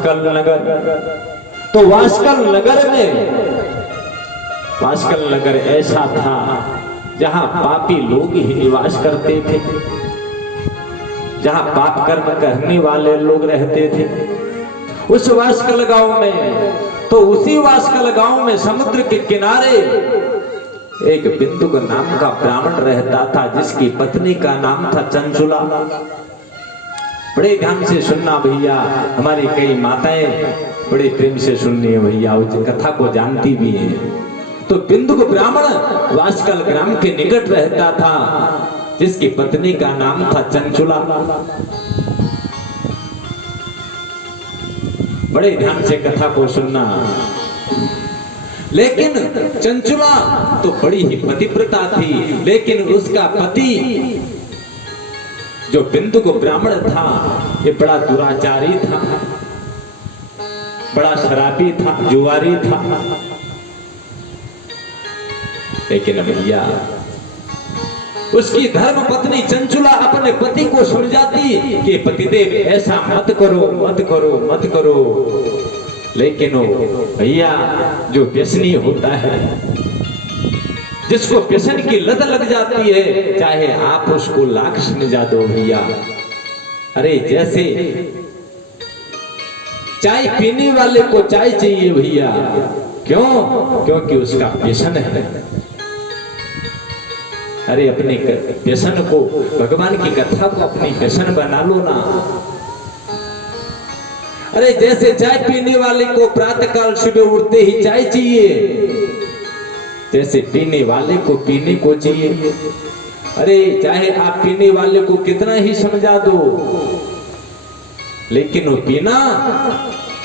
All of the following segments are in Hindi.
वास्कल नगर। तो वास्कल नगर ऐसा था जहां पापी लोग ही निवास करते थे, जहां पाप कर्म करने वाले लोग रहते थे उस वास्कल गांव में। तो उसी वास्कल गांव में समुद्र के किनारे एक बिंदुक नाम का ब्राह्मण रहता था, जिसकी पत्नी का नाम था चंचुला। बड़े ध्यान से सुनना भैया, हमारी कई माताएं बड़े प्रेम से सुननी है भैया, उस कथा को जानती भी हैं। तो बिंदुक ब्राह्मण वास्कल ग्राम के निकट रहता था, जिसकी पत्नी का नाम था चंचुला। बड़े ध्यान से कथा को सुनना। लेकिन चंचुला तो बड़ी ही पतिव्रता थी, लेकिन उसका पति जो बिंदुक ब्राह्मण था ये बड़ा दुराचारी था, बड़ा शराबी था, जुआरी था। लेकिन भैया उसकी धर्म पत्नी चंचुला अपने पति को समझाती कि पतिदेव ऐसा मत करो मत करो मत करो। लेकिन भैया जो व्यसनी होता है, जिसको व्यसन की लत लग जाती है, चाहे आप उसको लाख समझा दो भैया। अरे जैसे चाय पीने वाले को चाय चाहिए भैया, क्यों? क्योंकि उसका व्यसन है। अरे अपने व्यसन को, भगवान की कथा को अपनी व्यसन बना लो ना। अरे जैसे चाय पीने वाले को प्रातःकाल सुबह उठते ही चाय चाहिए, जैसे पीने वाले को पीने को चाहिए। अरे चाहे आप पीने वाले को कितना ही समझा दो, लेकिन वो पीना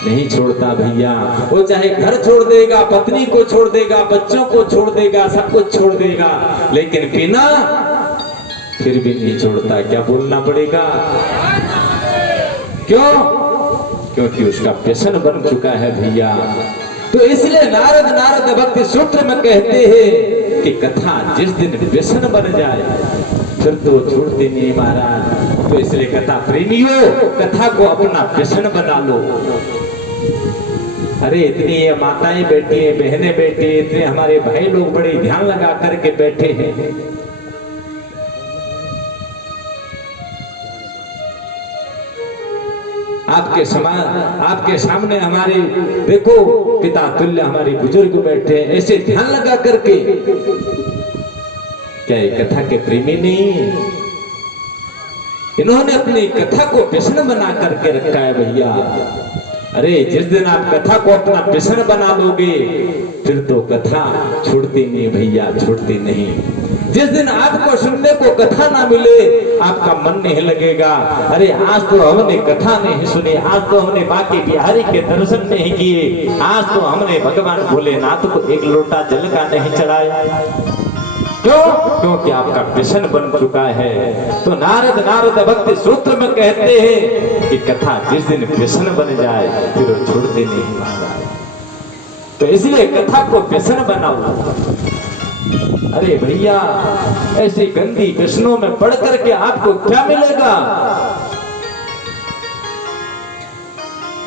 नहीं छोड़ता भैया। वो चाहे घर छोड़ देगा, पत्नी को छोड़ देगा, बच्चों को छोड़ देगा, सब कुछ छोड़ देगा, लेकिन पीना फिर भी नहीं छोड़ता। क्या बोलना पड़ेगा? क्यों? क्योंकि उसका व्यसन बन चुका है भैया। तो इसलिए नारद भक्ति सूत्र में कहते हैं कि कथा जिस दिन व्यसन बन जाए फिर तो छूटती नहीं महाराज। तो इसलिए कथा प्रेमियों, कथा को अपना व्यसन बना लो। अरे इतनी ये माताएं बैठी है, बहनें बैठी है, इतने हमारे भाई लोग बड़े ध्यान लगा करके बैठे हैं। आपके सामने हमारे देखो पिता तुल्य हमारे बुजुर्ग बैठे हैं, ऐसे ध्यान लगा करके। क्या ये कथा के प्रेमी नहीं है? इन्होंने अपनी कथा को व्यसन बना करके रखा है भैया। अरे जिस दिन आप कथा को अपना व्यसन बना लोगे फिर तो कथा छूटती नहीं भैया, छूटती नहीं। जिस दिन आपको सुनने को कथा ना मिले आपका मन नहीं लगेगा। अरे आज तो हमने कथा नहीं सुनी, आज तो हमने बाकी बिहारी के दर्शन नहीं किए, आज तो हमने भगवान भोलेनाथ को एक लोटा जल का नहीं चढ़ाया। क्यों? क्योंकि आपका व्यसन बन चुका है। तो नारद भक्ति सूत्र में कहते हैं कि कथा जिस दिन व्यसन बन जाए फिर वो छोड़ते नहीं। तो इसलिए कथा को व्यसन बनाओ। अरे भैया ऐसी गंदी व्यसनों में पड़ करके आपको क्या मिलेगा?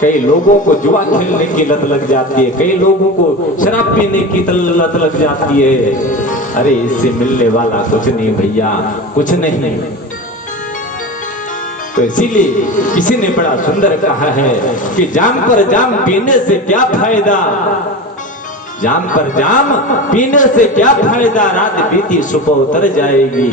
कई लोगों को जुआ खेलने की लत लग जाती है, कई लोगों को शराब पीने की लत लग जाती है। अरे इससे मिलने वाला कुछ नहीं भैया, कुछ नहीं। तो इसीलिए किसी ने बड़ा सुंदर कहा है कि जाम पर जाम पीने से क्या फायदा, जाम पर जाम पीने से क्या फायदा, रात बीती सुबह उतर जाएगी।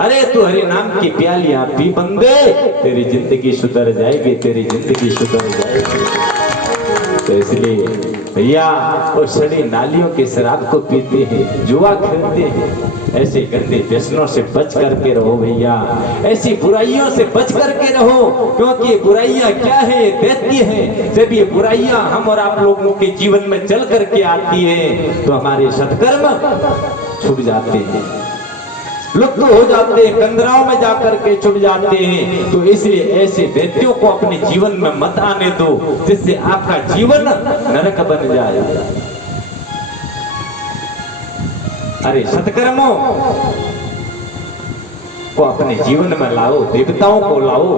अरे तू हरि नाम की प्यालियां पी बंदे, तेरी जिंदगी सुधर जाएगी, तेरी जिंदगी सुधर जाएगी। तो इसलिए भैया वो सड़ी नालियों की शराब को पीते हैं, जुआ खेलते हैं, ऐसे गंदे व्यसनों से बच करके रहो भैया, ऐसी बुराइयों से बच करके रहो। क्योंकि बुराइयां क्या है? ये दैत्य है। जब ये बुराइयां हम और आप लोगों के जीवन में चल करके आती है तो हमारे सत्कर्म छूट जाते हैं, लुप्त हो जाते हैं, कंदराओं में जाकर के छुप जाते हैं। तो इसलिए ऐसे दैत्यों को अपने जीवन में मत आने दो, जिससे आपका जीवन नरक बन जाए। अरे सत्कर्मों को अपने जीवन में लाओ, देवताओं को लाओ।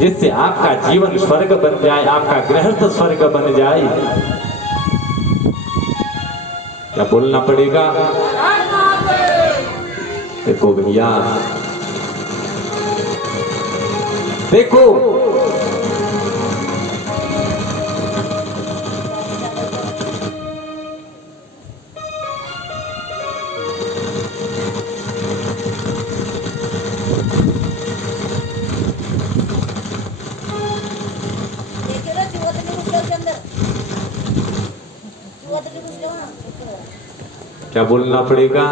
जिससे आपका जीवन स्वर्ग बन जाए, आपका गृहस्थ स्वर्ग बन जाए। क्या बोलना पड़ेगा? देखो भैया, देखो क्या बोलना पड़ेगा?